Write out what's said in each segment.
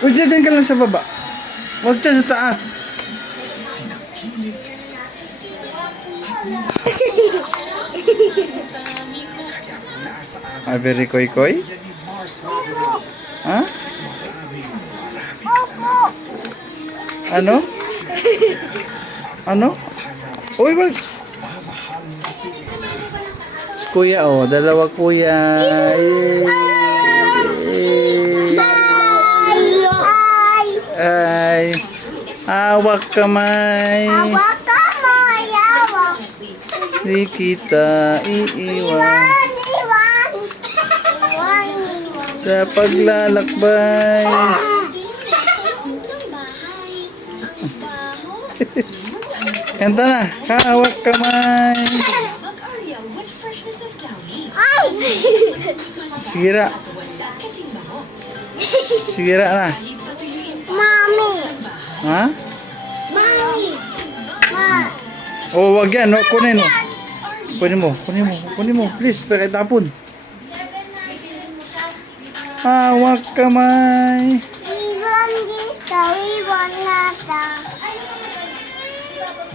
Uy, dyan ka lang sa baba. Huwag dyan sa taas. Very koy-koy? Ha? Ano? Ano? Uy, wag. Kuya, oh. Dalawa kuya. Ay. Hawak kamay. Hawak kamay. Hawak. Di kita iiwan sa paglalakbay. Kanta na. Hawak kamay. Sigira. Sigira na. Mami. Ha? Mami. Oh, wag yan. No? Kunin mo. Kunin mo. Please, pakitapon. Hawak kamay. Iwan dito. Iwan nata.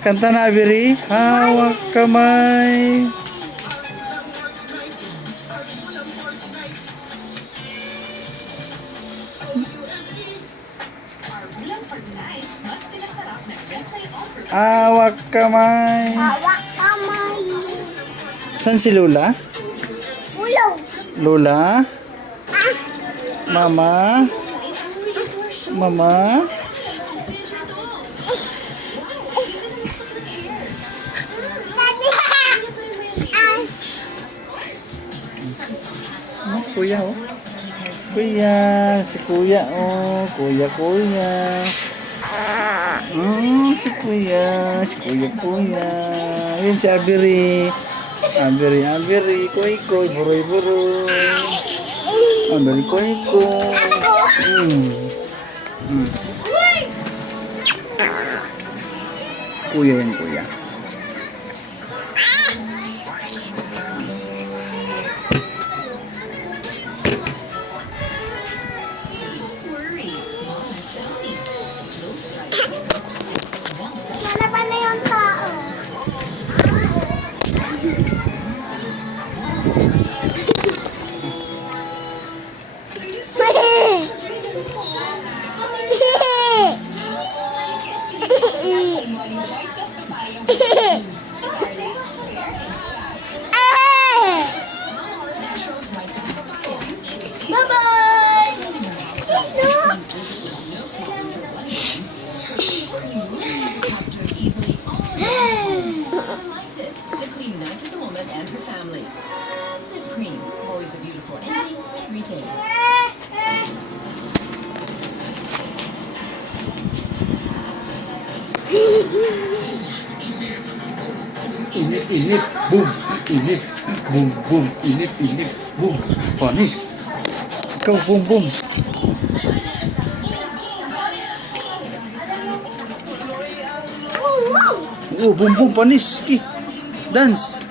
Kanta na, Avery. Hawak kamay. Hawak kamay. Hawak kamay. Saan si Lola? Ulo. Lola? Mama? Mama? Oh, kuya, oh. Kuya, si kuya, oh. Kuya. Si kuya. Yun si Avery. Avery, koy, buroy. Avery, koy. Kuya yan, kuya. Nalaban na yung tao. Bye-bye! The Cream Night to the woman and her family. Sip Cream, always a beautiful ending every day. Inip, boom. Inip, boom. Inip, boom. Panis. Ikaw, boom. Oh, boom, panis. Dance.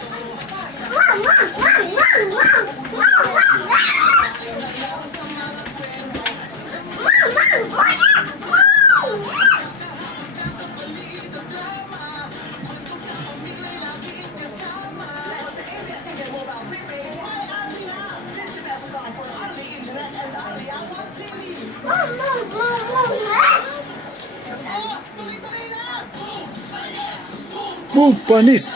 Boom, panis.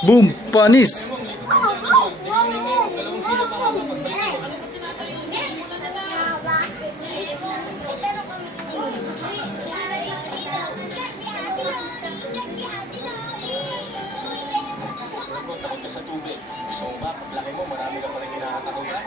Boom, panis. Takot ka sa tubig. Gusto mo ba, paglaki mo, marami ka pa rin kinakatakutan?